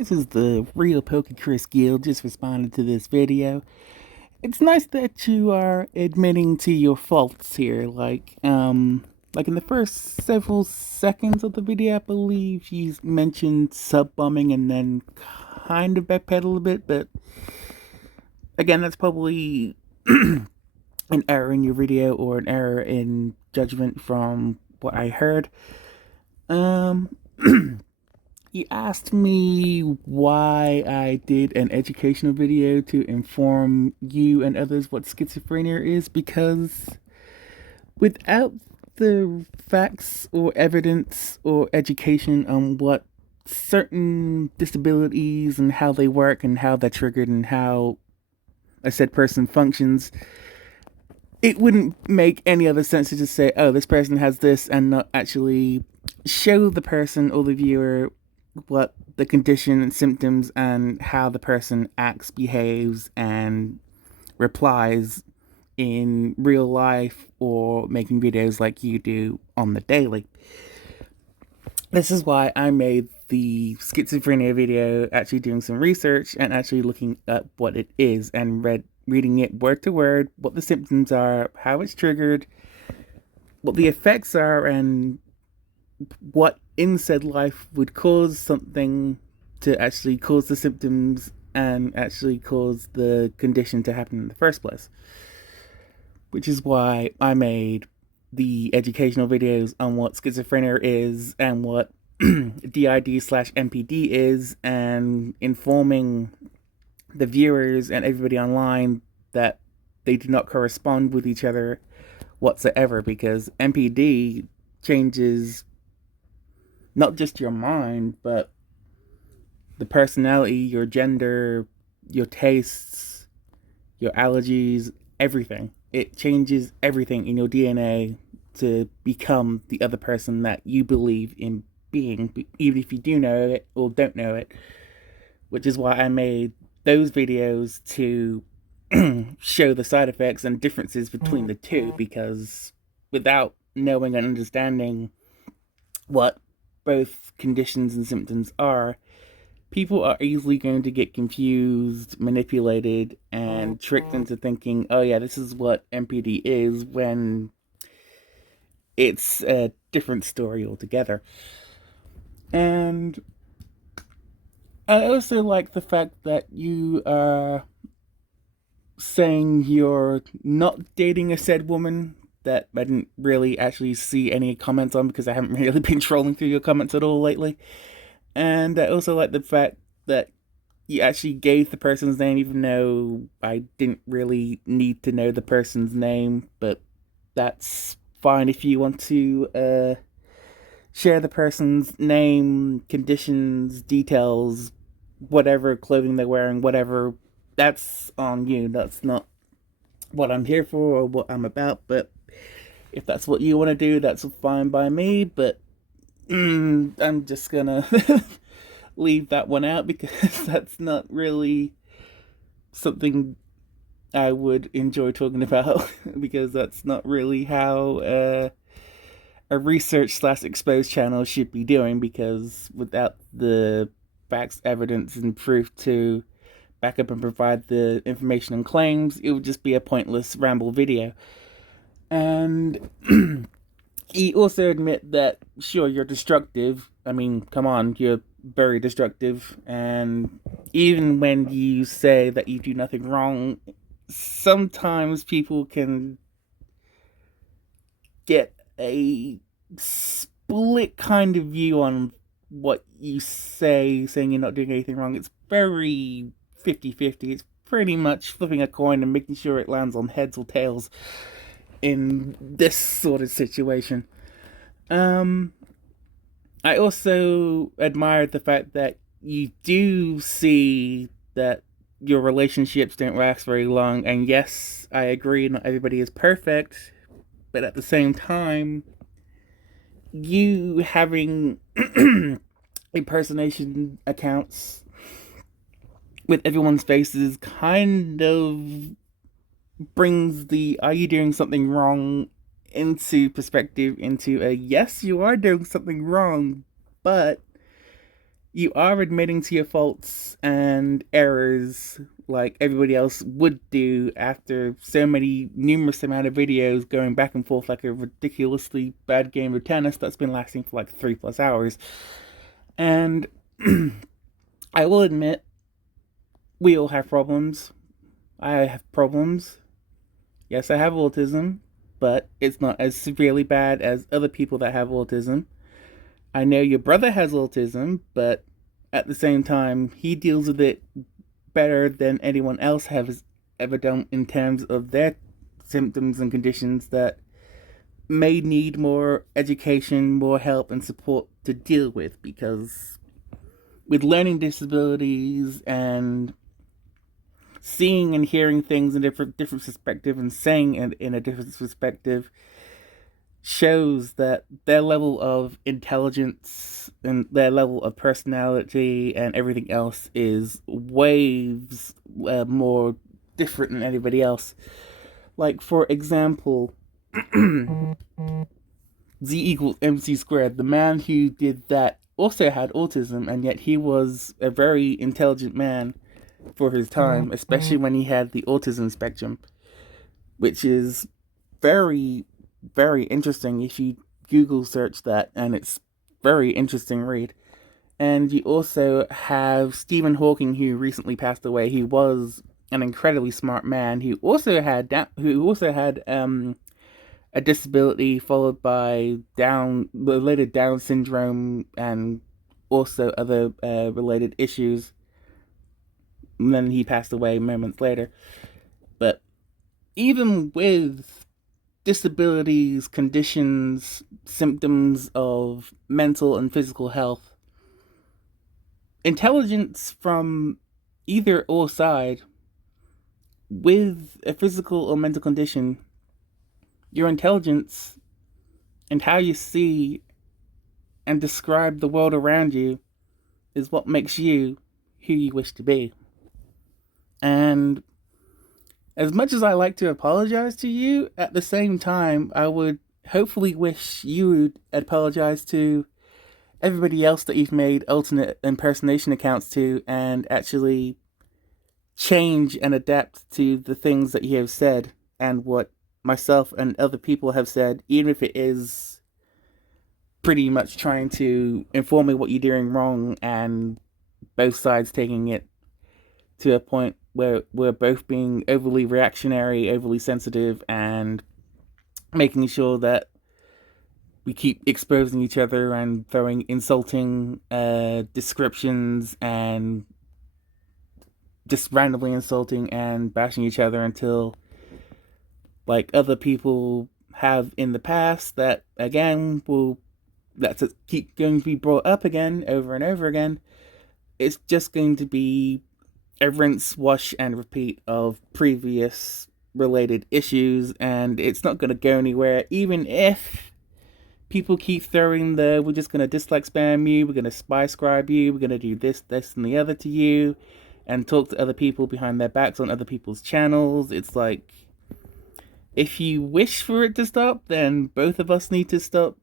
This is the real Poke Chris Gill just responding to this video. It's nice that you are admitting to your faults here. Like in the first several seconds of the video, I believe you mentioned sub bombing and then kind of backpedal a bit, but again, that's probably an error in your video or an error in judgment from what I heard. Um, You asked me why I did an educational video to inform you and others what schizophrenia is, because without the facts or evidence or education on what certain disabilities and how they work and how they're triggered and how a said person functions, it wouldn't make any other sense to just say, oh, this person has this, and not actually show the person or the viewer what the condition and symptoms and how the person acts, behaves, and replies in real life or making videos like you do on the daily. This is why I made the schizophrenia video, actually doing some research and actually looking up what it is and reading it word to word, what the symptoms are, how it's triggered, what the effects are, and what in said life would cause something to actually cause the symptoms and actually cause the condition to happen in the first place. Which is why I made the educational videos on what schizophrenia is and what DID/MPD is, and informing the viewers and everybody online that they do not correspond with each other whatsoever, because MPD changes not just your mind, but the personality, your gender, your tastes, your allergies, everything. It changes everything in your DNA to become the other person that you believe in being, even if you do know it or don't know it. Which is why I made those videos to show the side effects and differences between the two, because without knowing and understanding what both conditions and symptoms are, people are easily going to get confused, manipulated, and tricked into thinking, oh yeah, this is what MPD is, when it's a different story altogether. And I also like the fact that you are saying you're not dating a said woman, that I didn't really actually see any comments on because I haven't really been trolling through your comments at all lately. And I also like the fact that you actually gave the person's name, even though I didn't really need to know the person's name, but that's fine if you want to share the person's name, conditions, details, whatever clothing they're wearing, whatever. That's on you. That's not what I'm here for or what I'm about, but if that's what you want to do, that's fine by me, but I'm just gonna leave that one out because that's not really something I would enjoy talking about because that's not really how a research/expose channel should be doing, because without the facts, evidence, and proof to back up and provide the information and claims, it would just be a pointless ramble video. And you also admit that, sure, you're destructive. I mean, come on, you're very destructive. And even when you say that you do nothing wrong, sometimes people can get a split kind of view on what you say, saying you're not doing anything wrong. It's very 50-50. It's pretty much flipping a coin and making sure it lands on heads or tails in this sort of situation. I also admired the fact that you do see that your relationships don't last very long, and yes, I agree, not everybody is perfect, but at the same time, you having impersonation accounts with everyone's faces kind of brings the are you doing something wrong into perspective, into a yes, you are doing something wrong, but you are admitting to your faults and errors like everybody else would do after so many numerous amount of videos going back and forth like a ridiculously bad game of tennis that's been lasting for like 3+ hours. And I will admit, we all have problems. I have problems. Yes, I have autism, but it's not as severely bad as other people that have autism. I know your brother has autism, but at the same time, he deals with it better than anyone else has ever done in terms of their symptoms and conditions that may need more education, more help, and support to deal with. Because with learning disabilities and seeing and hearing things in a different perspective and saying it in a different perspective shows that their level of intelligence and their level of personality and everything else is waves more different than anybody else. Like, for example, Z equals MC squared. The man who did that also had autism, and yet he was a very intelligent man for his time, especially when he had the autism spectrum, which is very, very interesting if you Google search that, and it's very interesting read. And you also have Stephen Hawking, who recently passed away. He was an incredibly smart man who also had a disability followed by related Down syndrome and also other related issues. And then he passed away moments later. But even with disabilities, conditions, symptoms of mental and physical health, intelligence from either or side, with a physical or mental condition, your intelligence and how you see and describe the world around you is what makes you who you wish to be. And as much as I like to apologize to you, at the same time, I would hopefully wish you would apologize to everybody else that you've made alternate impersonation accounts to and actually change and adapt to the things that you have said and what myself and other people have said, even if it is pretty much trying to inform me what you're doing wrong and both sides taking it to a point where we're both being overly reactionary, overly sensitive, and making sure that we keep exposing each other and throwing insulting descriptions and just randomly insulting and bashing each other until, like other people have in the past, that again that's keep going to be brought up again over and over again. It's just going to be a rinse, wash, and repeat of previous related issues, and it's not going to go anywhere, even if people keep throwing we're just going to dislike spam you, we're going to spy scribe you, we're going to do this, and the other to you, and talk to other people behind their backs on other people's channels. It's like, if you wish for it to stop, then both of us need to stop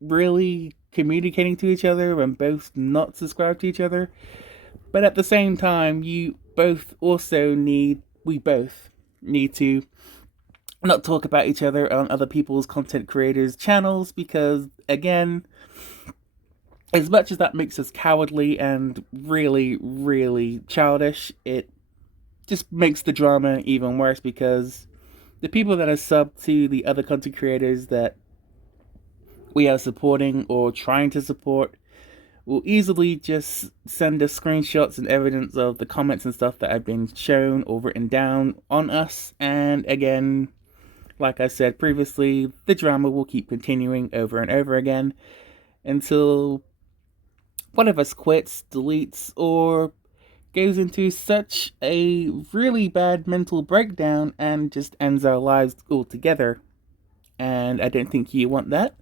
really communicating to each other and both not subscribe to each other. But at the same time, we both need to not talk about each other on other people's content creators' channels, because, again, as much as that makes us cowardly and really, really childish, it just makes the drama even worse, because the people that are subbed to the other content creators that we are supporting or trying to support will easily just send us screenshots and evidence of the comments and stuff that have been shown or written down on us. And again, like I said previously, the drama will keep continuing over and over again until one of us quits, deletes, or goes into such a really bad mental breakdown and just ends our lives altogether. And I don't think you want that.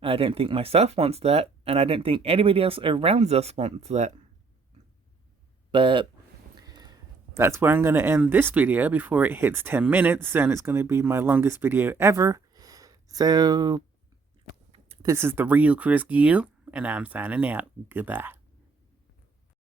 I don't think myself wants that, and I don't think anybody else around us wants that. But that's where I'm going to end this video before it hits 10 minutes, and it's going to be my longest video ever. So, this is the real Chris Gill, and I'm signing out. Goodbye.